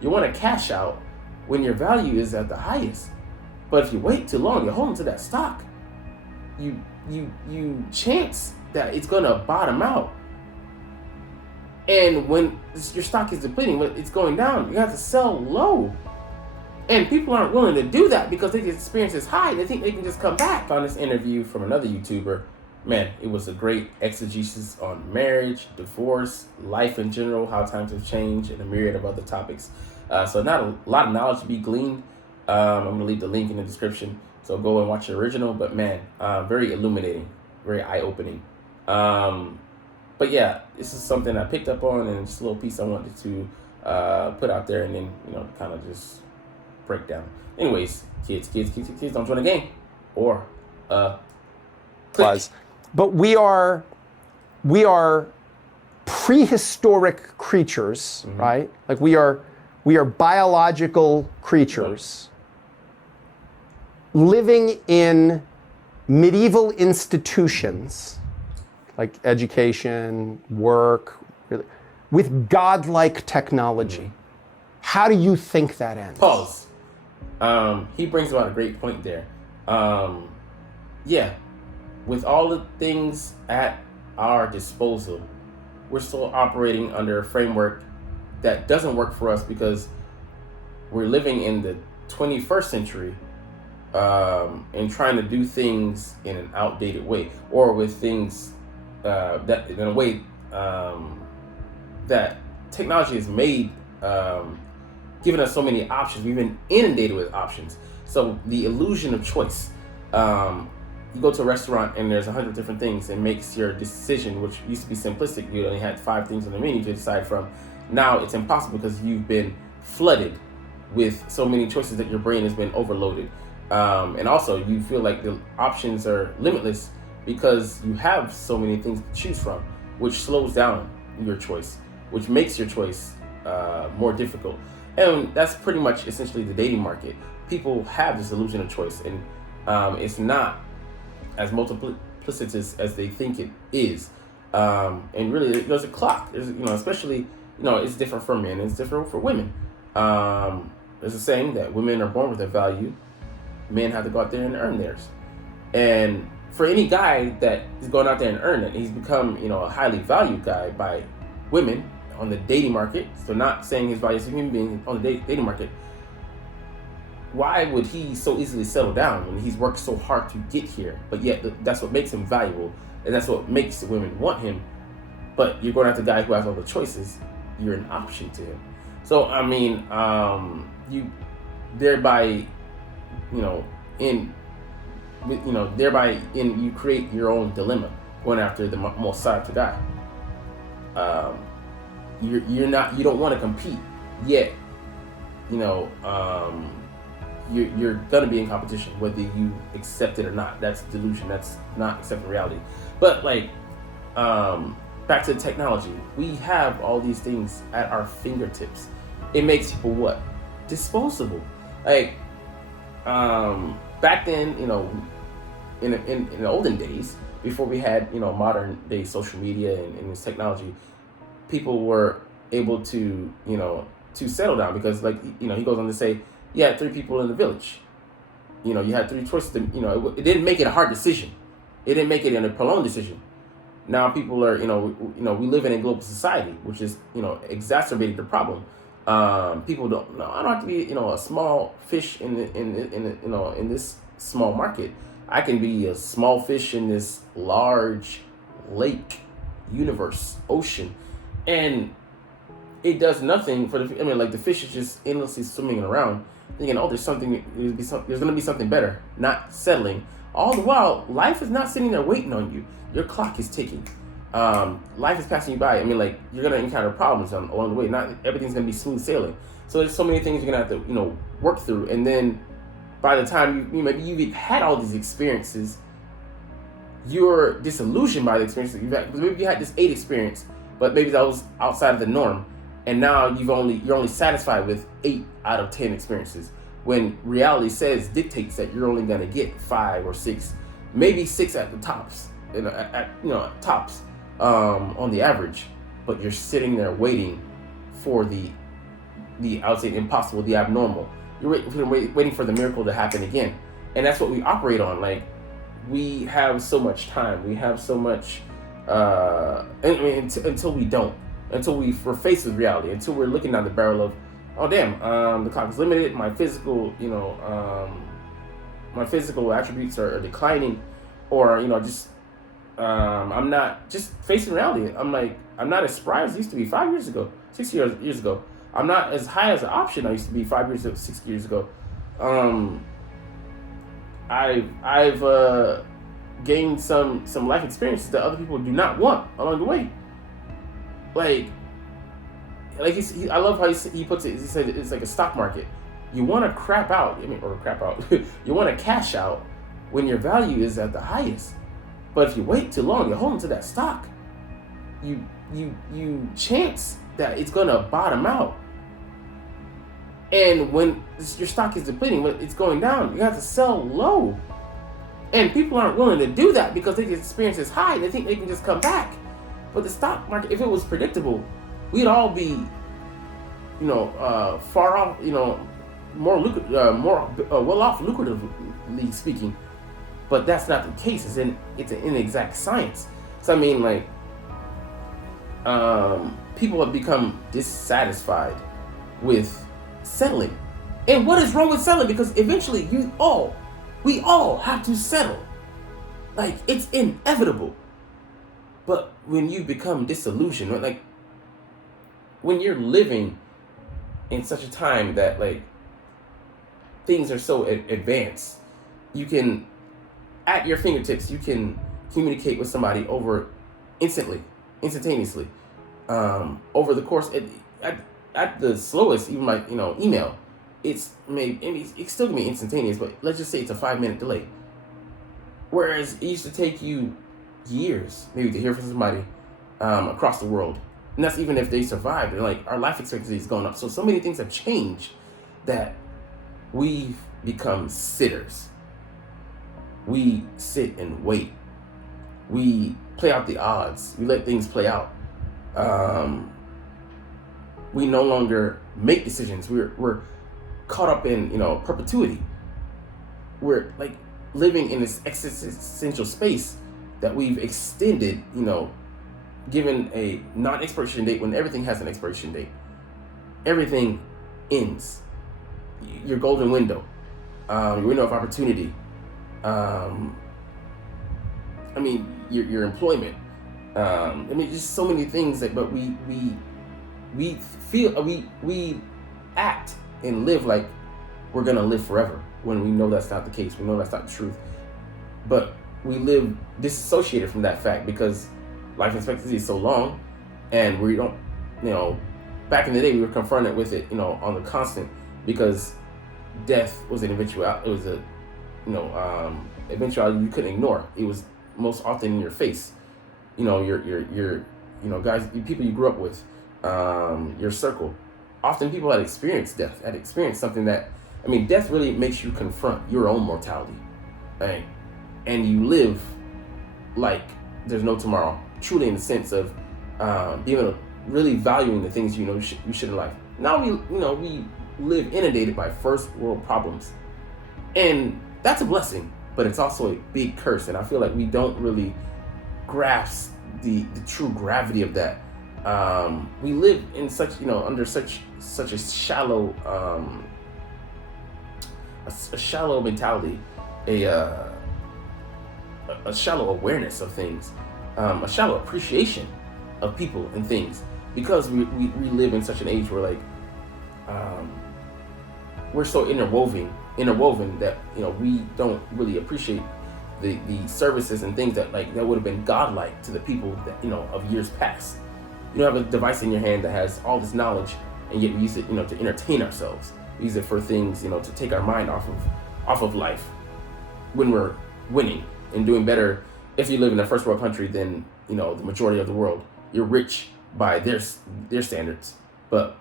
You want to cash out when your value is at the highest. But if you wait too long, you're holding to that stock. You chance that it's gonna bottom out. And when your stock is depleting, when it's going down, you have to sell low. And people aren't willing to do that because they experience this high. They think they can just come back. On this interview from another YouTuber, man, it was a great exegesis on marriage, divorce, life in general, how times have changed, and a myriad of other topics. So not a lot of knowledge to be gleaned. I'm going to leave the link in the description. So go and watch the original. But man, very illuminating, very eye-opening. But yeah, this is something I picked up on, and just a little piece I wanted to put out there, and then kind of just break down. Anyways, kids, don't join the game, or click. But we are prehistoric creatures, right? Like we are biological creatures living in medieval institutions like education, work, with godlike technology. How do you think that ends? Pause. He brings about a great point there. Yeah, with all the things at our disposal, we're still operating under a framework that doesn't work for us because we're living in the 21st century and trying to do things in an outdated way, or with things that in a way that technology has made, given us so many options. We've been inundated with options. So the illusion of choice. You go to a restaurant and there's 100 different things, and makes your decision, which used to be simplistic. You only had 5 things on the menu to decide from. Now it's impossible because you've been flooded with so many choices that your brain has been overloaded. And also you feel like the options are limitless because you have so many things to choose from, which slows down your choice, which makes your choice more difficult. And that's pretty much essentially the dating market. People have this illusion of choice, and it's not as multiplicitous as they think it is. And really, there's a clock. There's, especially, it's different for men, it's different for women. There's a saying that women are born with a value, men have to go out there and earn theirs. And for any guy that is going out there and earn it, he's become, a highly valued guy by women on the dating market. So not saying his value as a human being on the dating market. Why would he so easily settle down when he's worked so hard to get here? But yet that's what makes him valuable, and that's what makes the women want him. But you're going after the guy who has all the choices. You're an option to him. So I mean, you thereby, you create your own dilemma going after the most sought guy. You don't want to compete, yet you're gonna be in competition whether you accept it or not. That's delusion. That's not accepting reality. But back to the technology, we have all these things at our fingertips. It makes people what? Disposable. Back then, in the olden days, before we had modern day social media and this technology, people were able to to settle down because he goes on to say, you had 3 people in the village. You had 3 choices. It didn't make it a hard decision. It didn't make it a prolonged decision. Now people are, we live in a global society, which is, exacerbated the problem. People don't. I don't have to be, a small fish in this small market. I can be a small fish in this large lake, universe, ocean, and it does nothing for the. The fish is just endlessly swimming around, thinking, oh, there's going to be something better, not settling. All the while, life is not sitting there waiting on you. Your clock is ticking. Life is passing you by. You're going to encounter problems along the way. Not everything's going to be smooth sailing. So there's so many things you're going to have to, work through. And then by the time maybe you've had all these experiences, you're disillusioned by the experiences that you've had. Because maybe you had this 8 experience, but maybe that was outside of the norm. And now you're only satisfied with 8 out of 10 experiences, when reality dictates that you're only going to get 5 or 6, maybe 6 at the tops, on the average. But you're sitting there waiting for the I would say the impossible, the abnormal. You're waiting for the miracle to happen again, and that's what we operate on. Like, we have so much time, we have so much, until we don't, until we're faced with reality, until we're looking down the barrel of, oh damn, the clock is limited, my physical, my physical attributes are declining, or just I'm not just facing reality. I'm not as spry as I used to be 5 years ago, 6 years ago. I'm not as high as an option I used to be 6 years ago. I've gained some life experiences that other people do not want along the way. Like I love how he puts it. He said it's like a stock market. You want to crap out. You want to cash out when your value is at the highest. But if you wait too long, you're holding to that stock. You chance that it's gonna bottom out. And when your stock is depleting, when it's going down, you have to sell low. And people aren't willing to do that because they experience this high and they think they can just come back. But the stock market, if it was predictable, we'd all be, far off, more well off, lucratively speaking. But that's not the case. It's an inexact science. So I mean, like, people have become dissatisfied with settling. And what is wrong with settling? Because eventually we all have to settle. Like, it's inevitable. But when you become disillusioned, like, when you're living in such a time that, like, things are so advanced, you can, at your fingertips, you can communicate with somebody instantaneously, over the course, at the slowest, even like, email, it still can be instantaneous, but let's just say it's a 5-minute delay. Whereas it used to take you years, maybe, to hear from somebody across the world. And that's even if they survived. And like, our life expectancy is going up. So many things have changed that we've become sitters. We sit and wait. We play out the odds. We let things play out. We no longer make decisions. We're caught up in, perpetuity. We're like living in this existential space that we've extended, given a non-expiration date when everything has an expiration date. Everything ends. Your golden window, your window of opportunity. Your employment. Just so many things but we feel we act and live like we're gonna live forever when we know that's not the case. We know that's not the truth. But we live disassociated from that fact because life expectancy is so long, and we don't, back in the day we were confronted with it, on the constant, because death was an eventuality. It was a, eventuality you couldn't ignore. It was most often in your face. Your guys, people you grew up with, your circle. Often people had experienced death, had experienced something that, death really makes you confront your own mortality, right? And you live like there's no tomorrow, truly, in the sense of being able to really valuing the things you should in life. Now we live inundated by first world problems, and that's a blessing, but it's also a big curse. And I feel like we don't really grasp the true gravity of that. We live in such, under such a shallow shallow mentality, a shallow awareness of things, a shallow appreciation of people and things, because we live in such an age where, like, we're so interwoven that we don't really appreciate the services and things that would have been godlike to the people that of years past. You have a device in your hand that has all this knowledge, and yet we use it to entertain ourselves. We use it for things to take our mind off of life when we're winning and doing better. If you live in a first world country than the majority of the world, you're rich by their standards, but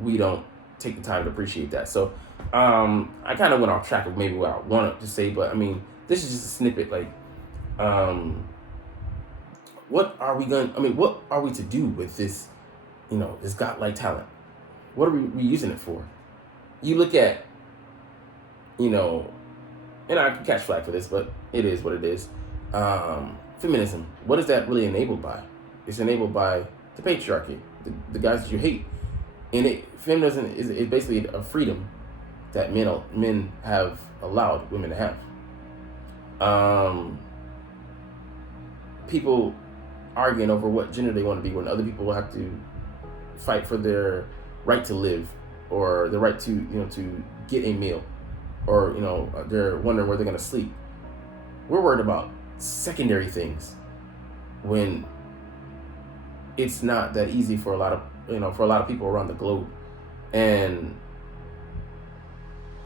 we don't take the time to appreciate that. So I kind of went off track of maybe what I wanted to say, but this is just a snippet. Like, what are we to do with this, this godlike talent? what are we using it for? You look at, and I can catch flack for this, but it is what it is. Feminism. What is that really enabled by? It's enabled by the patriarchy, the guys that you hate. And feminism is basically a freedom that men have allowed women to have. People arguing over what gender they want to be when other people will have to fight for their right to live or the right to get a meal, or they're wondering where they're going to sleep. We're worried about secondary things when it's not that easy for a lot of people around the globe. And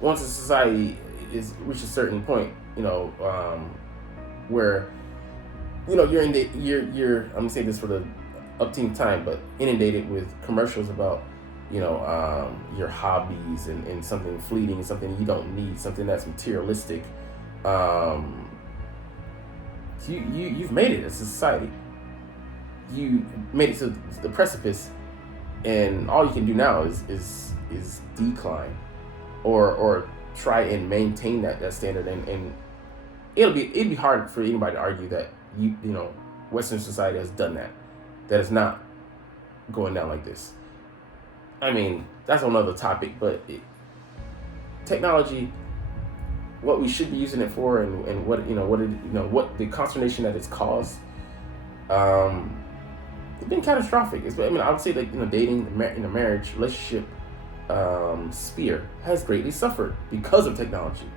once a society is reached a certain point, where you're I'm gonna say this for the upteenth time, but inundated with commercials about your hobbies and something fleeting, something you don't need, something that's materialistic. You've made it as a society. You made it to the precipice, and all you can do now is decline, or try and maintain that standard, and it'd be hard for anybody to argue that Western society has done that is not going down like this. I mean, that's another topic, but technology, what we should be using it for, and what the consternation that it's caused, it's been catastrophic. I would say that dating in a marriage relationship sphere has greatly suffered because of technology.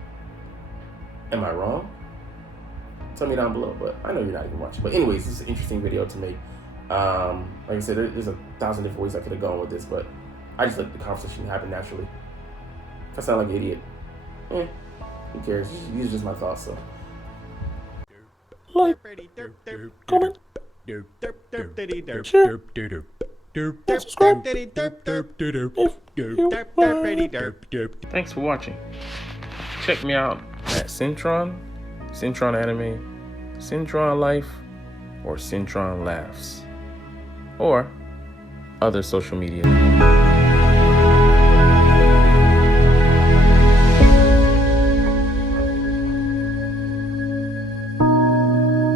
Am I wrong? Tell me down below, but I know you're not even watching. But anyways, this is an interesting video to make. Like I said, there's 1,000 different ways I could have gone with this, but I just let the conversation happen naturally. If I sound like an idiot, who cares? These are just my thoughts, so. Like, comment, share, subscribe Thanks for watching. Check me out at Cintron Anime, Cintron Life, or Cintron Laughs, or other social media.